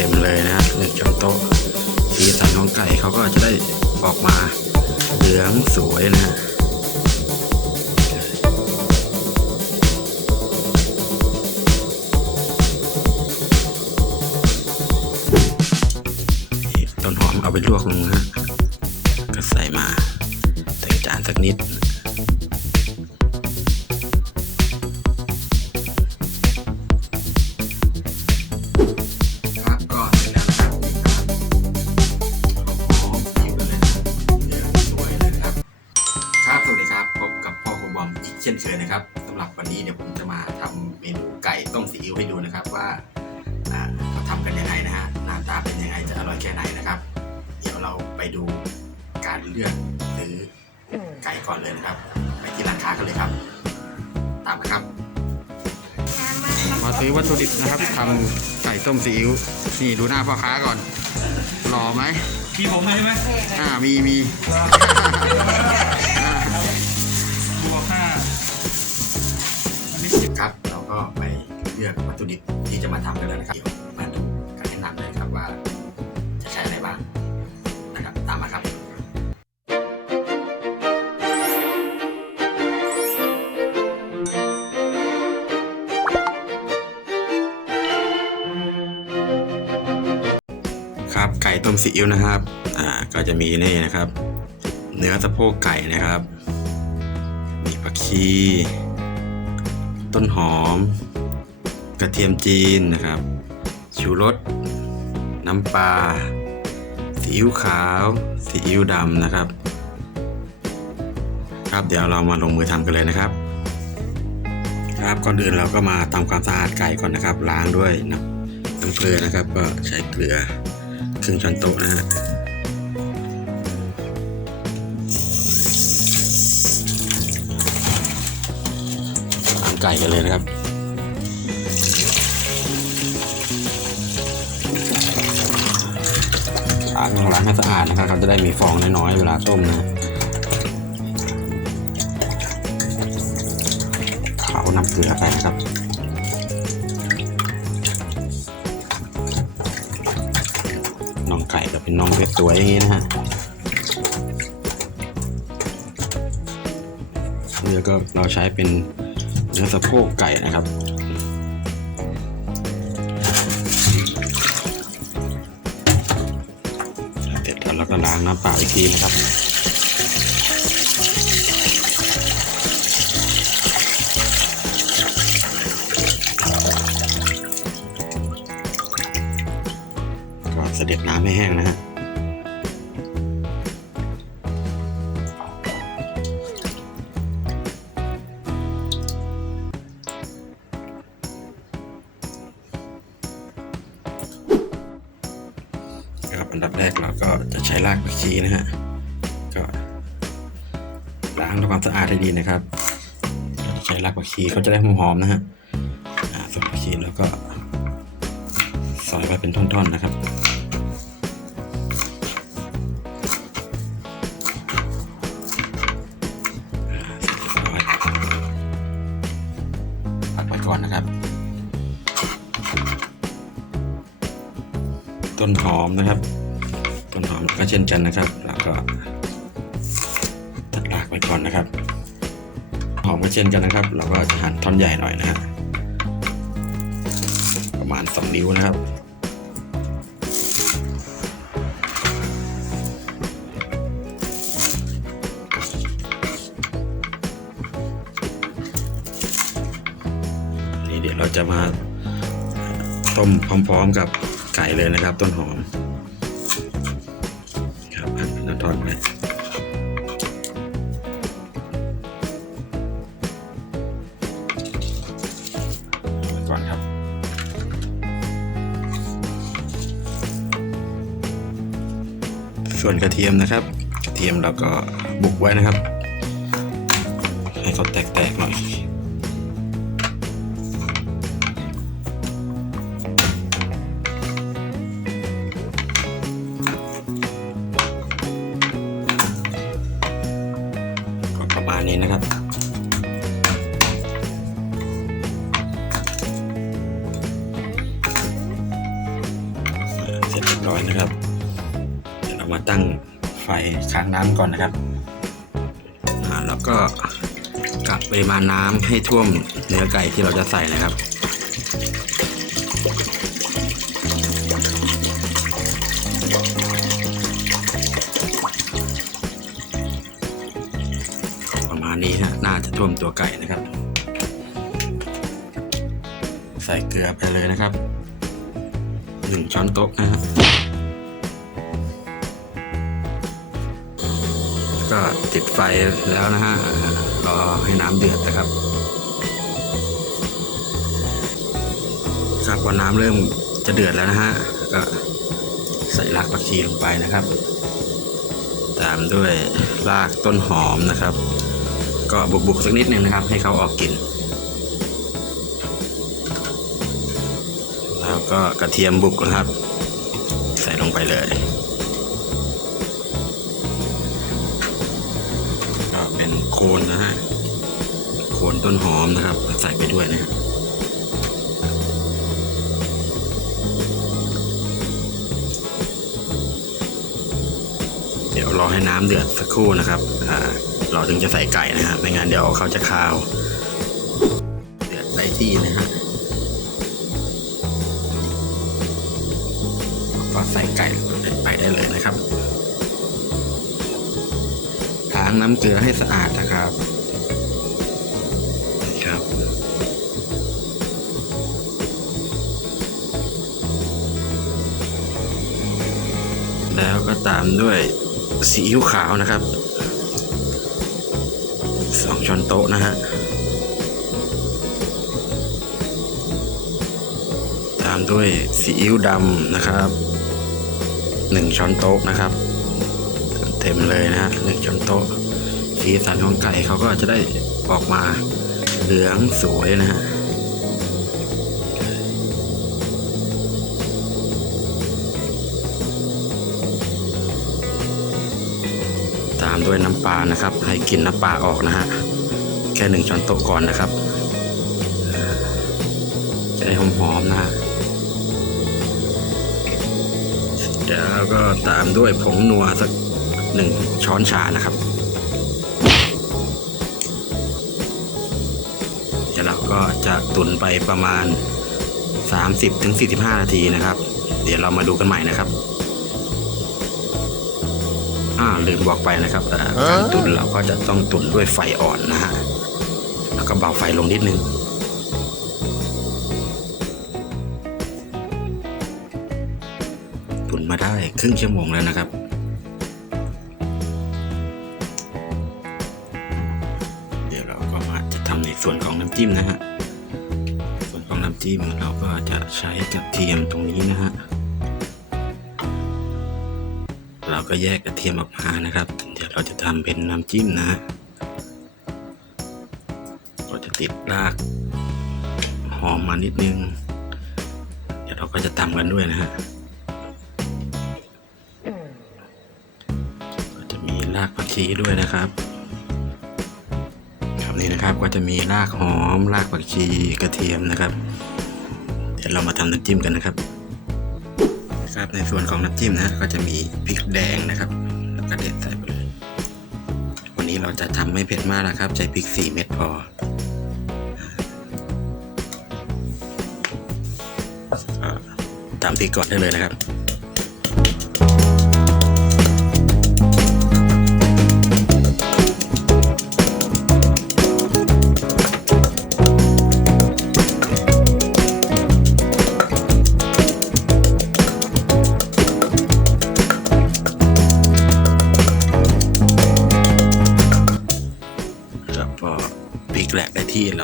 เต็มเลยนะฮะหนึ่งช้อนโต๊ะสีสันของไก่เขาก็จะได้ออกมาเหลืองสวยนะฮะต้นหอมเอาไปลวกลงนะ นเลยนะครับไปที่ร้านค้ากันเลยครับ ตามมาครับ มาซื้อวัตถุดิบนะครับทำไก่ต้มซีอิ๊วนี่ดูหน้าพ่อค้าก่อนหล่อไหมมีผมเลยใช่ไหมอ่ามีมีบวกห้าอันนี้สิบครับ เราก็ไปเลือกวัตถุดิบที่จะมาทำกันแล้วนะครับ ครับ ไก่ต้มซีอิ๊วนะครับ อ่า ก็จะมีนี่นะครับ เนื้อสะโพกไก่นะครับ มีผักชี ต้นหอม กระเทียมจีนนะครับ ชูรส น้ำปลา ซีอิ๊วขาว ซีอิ๊วดำนะครับ ครับ เดี๋ยวเรามาลงมือทำกันเลยนะครับครับก่อนอื่นเราก็มาทำความสะอาดไก่ก่อนนะครับ ล้างด้วยน้ำเกลือนะครับ ก็ใช้เกลือ รึ่งช้อนโต๊ะนะฮะตามไก่กันเลยนะครับล้างล้างให้สะอาดนะครับเขาจะได้มีฟองน้อยๆเวลาต้มนะเขานำเกลือไปนะครับ น้องไก่ก็เป็นน้องเว็บสวยอย่างนี้นะฮะเนื้อก็เราใช้เป็นเนื้อสะโพกไก่นะครับเสร็จแล้วเราก็ล้างน้ำเปล่าอีกทีนะครับ เสด็จน้ำให้แห้งนะฮะครับอันดับแรกเราก็จะใช้รากผักชีนะฮะก็ล้างทำความสะอาดให้ดีนะครับ ใช้รากผักชีเขาจะได้หอมๆนะฮะส่วนผักชีแล้วก็ ซอยไว้เป็นท่อนๆนะครับ นหอมนะครับ ต้นหอมก็เช่นกันนะครับแล้วก็ตัดรากไว้ก่อนนะครับ หอมก็เช่นกันนะครับ เราก็จะหั่นท่อนใหญ่หน่อยนะฮะประมาณสองนิ้วนะครับนี่เดี๋ยวเราจะมาต้มพร้อม ๆกับ ไก่เลยนะครับ ต้นหอม ครับหั่นเป็นท่อนๆไปก่อนครับส่วนกระเทียมนะครับ กระเทียมเราก็บุกไว้นะครับ ให้เขาแตกๆหน่อย เรียบร้อยนะครับ เดี๋ยวเรามาตั้งไฟค้างน้ำก่อนนะครับแล้วก็กะปริมาณน้ำให้ท่วมเนื้อไก่ที่เราจะใส่นะครับประมาณนี้นะน่าจะท่วมตัวไก่นะครับ ใส่เกลือไปเลยนะครับ หนึ่งช้อนโต๊ะนะฮะก็ติดไฟแล้วนะฮะรอให้น้ำเดือดนะครับครับพอน้ำเริ่มจะเดือดแล้วนะฮะก็ใส่รากผักชีลงไปนะครับ ตามด้วยรากต้นหอมนะครับ ก็บุกๆสักนิดนึงนะครับ ให้เขาออกกลิ่น ก็กระเทียมบุกนะครับ ใส่ลงไปเลย ก็เป็นโคนนะฮะ โคนต้นหอมนะครับ ใส่ไปด้วยนะฮะเดี๋ยวรอให้น้ำเดือดสักครู่นะครับอ่าเราถึงจะใส่ไก่นะฮะ ไม่งั้นเดี๋ยวเขาจะคาว เดือดได้ที่นะฮะ ก็ใส่ไก่ไปได้เลยนะครับล้างน้ำเกลือให้สะอาดนะครับนะครับแล้วก็ตามด้วยซีอิ๊วขาวนะครับสองช้อนโต๊ะนะฮะ ด้วยซีอิ๊วดำนะครับหนึ่งช้อนโต๊ะนะครับ เต็มเลยนะฮะหนึ่งช้อนโต๊ะสีสันของไก่เขาก็จะได้ออกมาเหลืองสวยนะฮะตามด้วยน้ำปลานะครับ ให้กลินน้ำปลาออกนะฮะแค่หนึ่งช้อนโต๊ะก่อนนะครับ จะได้หอมๆนะ แล้วก็ตามด้วยผงนัวสักหนึ่งช้อนชานะครับ เดี๋ยวเราก็จะตุนไปประมาณ 30-45ถึง45นาทีนะครับ เดี๋ยวเรามาดูกันใหม่นะครับอ่าลืมบอกไปนะครับอ่าการตุนเราก็จะต้องตุนด้วยไฟอ่อนนะฮะแล้วก็เบาไฟลงนิดนึง ตุนมาได้ครึ่งชั่วโมงแล้วนะครับ เดี๋ยวเราก็มาจะทำในส่วนของน้ำจิ้มนะฮะ ส่วนของน้ำจิ้มเราก็จะใช้กระเทียมตรงนี้นะฮะ เราก็แยกกระเทียมออกมานะครับ เดี๋ยวเราจะทำเป็นน้ำจิ้มนะฮะก็จะติดรากหอมมานิดนึง เดี๋ยวเราก็จะตำกันด้วยนะฮะ รากผักชีด้วยนะครับครับนี่นะครับก็จะมีรากหอมรากผักชีกระเทียมนะครับ เดี๋ยวเรามาทำน้ำจิ้มกันนะครับครับในส่วนของน้ำจิ้มนะก็จะมีพริกแดงนะครับแล้วก็เด็ดใส่ไปเลยวันนี้เราจะทำไม่เผ็ดมากนะครับใช้พริก 4 เม็ดพอตามพริกก่อนได้เลยนะครับ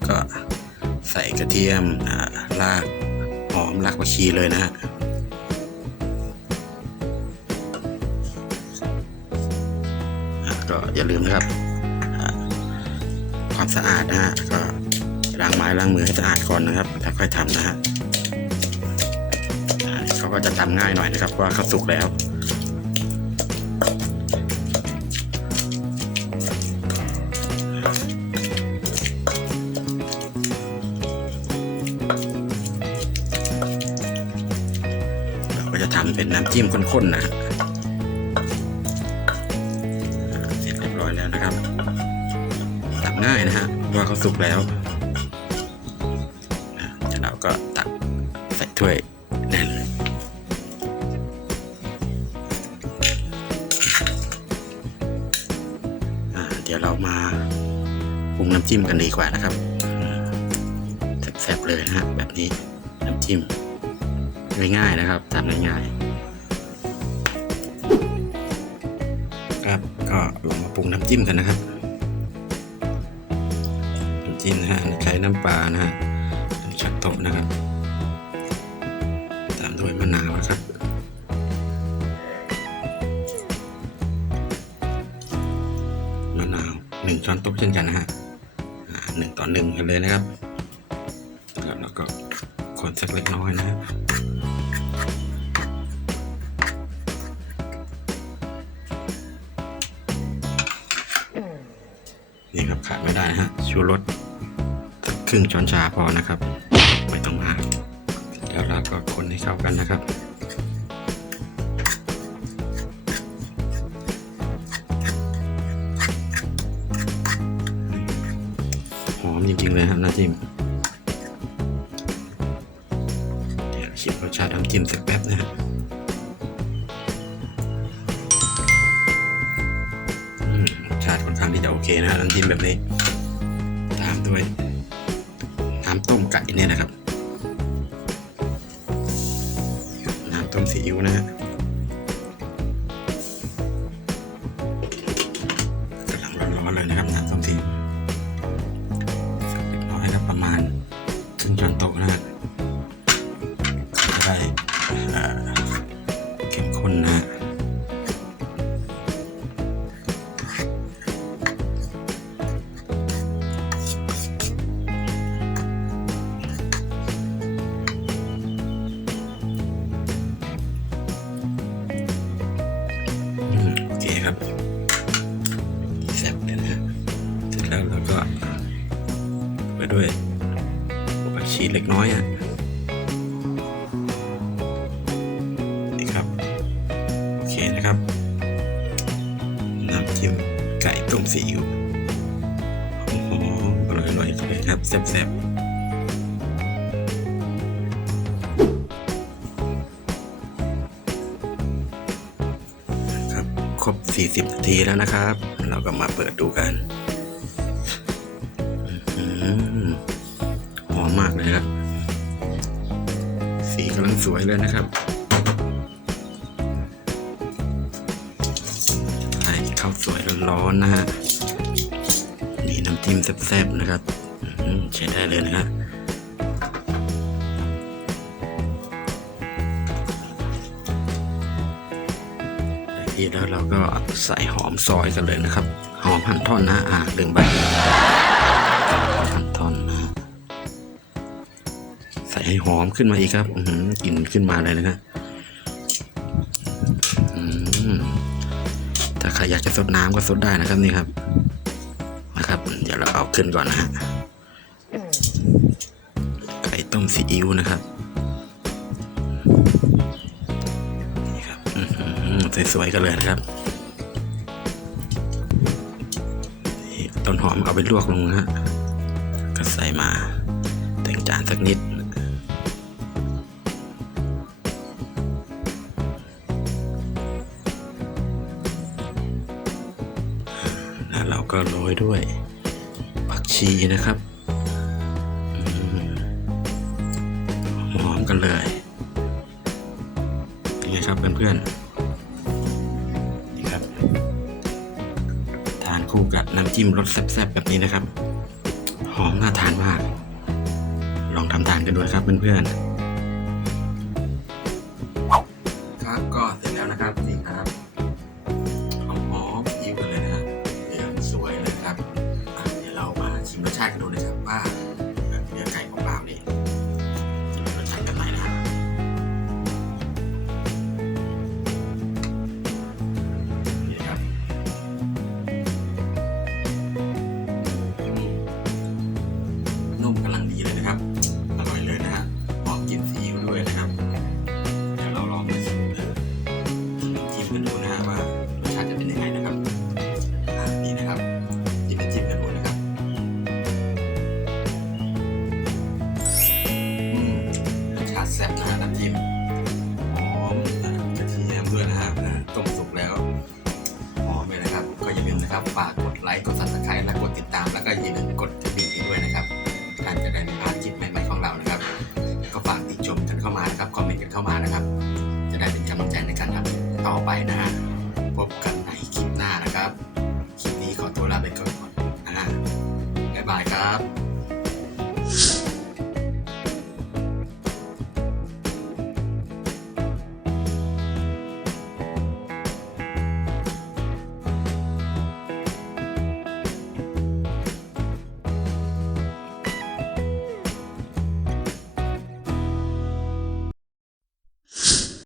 แล้วก็ใส่กระเทียมรากหอมรากผักชีเลยนะฮะก็อย่าลืมนะครับความสะอาดนะฮะก็ล้างไม้ล้างมือให้สะอาดก่อนนะครับ แล้วค่อยทำนะฮะเขาก็จะทำง่ายหน่อยนะครับว่าเขาสุกแล้ว จะทำเป็นน้ำจิ้มข้นๆนะเสร็จเรียบร้อยแล้วนะครับทำง่ายนะฮะว่าเขาสุกแล้วเดี๋ยวเราก็ตักใส่ถ้วยได้เลยเดี๋ยวเรามาปรุงน้ำจิ้มกันดีกว่านะครับแซ่บๆเลยนะฮะแบบนี้น้ำจิ้ม ง่ายๆนะครับทำง่ายๆครับก็ลงมาปรุงน้ำจิ้มกันนะครับน้ำจิ้มนะฮะใช้น้ำปลานะฮะชักโตะนะครับ ตามด้วยมะนาวนะครับมะนาวหนึ่งช้อนโต๊ะเช่นกันนะฮะหนึ่งต่อหนึ่งกันเลยนะครับแล้วเราก็คนสักเล็กน้อยนะครับ ขาดไม่ได้ฮะชูรสสักครึ่งช้อนชาพอนะครับ ไม่ต้องมากแล้วเราก็คนให้เข้ากันนะครับหอมจริงๆเลยครับน้ำจิ้มเดี๋ยวชิมรสชาติน้ำจิ้มสักแป๊บนะฮะอื จะโอเคนะฮะน้ำจิ้มแบบนี้ ตามด้วยน้ำต้มไก่เนี่ยนะครับ น้ำต้มซีอิ๊วนะฮะกำลังร้อนๆเลยนะครับน้ำต้มซีอิ๊วสักเล็กน้อยครับประมาณครึ่งช้อนโต๊ะนะฮะจะได้เอ่อเข้มข้นนะฮะ นะครับ น้ำจิ้มไก่ต้มซีอิ๊วโอ้โหอร่อยอร่อยเลยครับแซ่บๆครับครบ 40 นาทีแล้วนะครับ เราก็มาเปิดดูกันหอมมากเลยครับ สีกำลังสวยเลยนะครับ ข้าวสวยร้อนๆนะฮะมีน้ำจิ้มแซ่บๆนะครับใช้ได้เลยนะฮะทีแล้วเราก็ใส่หอมซอยกันเลยนะครับ หอมหั่นท่อนนะอ่าลืมใบขั้นตอนนะใส่ให้หอมขึ้นมาอีกครับอือหือกลิ่นขึ้นมาเลยนะฮะ รอยากจะสดน้ำก็สดได้นะครับนี่ครับ นะครับ เดี๋ยวเราเอาขึ้นก่อนนะฮะไก่ต้มซีอิ๊วนะครับนี่ครับสวยๆกันเลยนะครับต้นหอมเอาไปลวกลงนะฮะก็ใส่มาแต่งจานสักนิด ก็โรยด้วยผักชีนะครับหอมกันเลยนไงครับเพื่อนๆนี่ครับ ทานคู่กับน้ำจิ้มรสแซ่บๆแบบนี้นะครับ หอมน่าทานมาก ลองทำทานกันดูนครับเพื่อนๆ ต่อไปนะฮะพบกันในคลิปหน้านะครับ คลิปนี้ขอตัวลาไปก่อน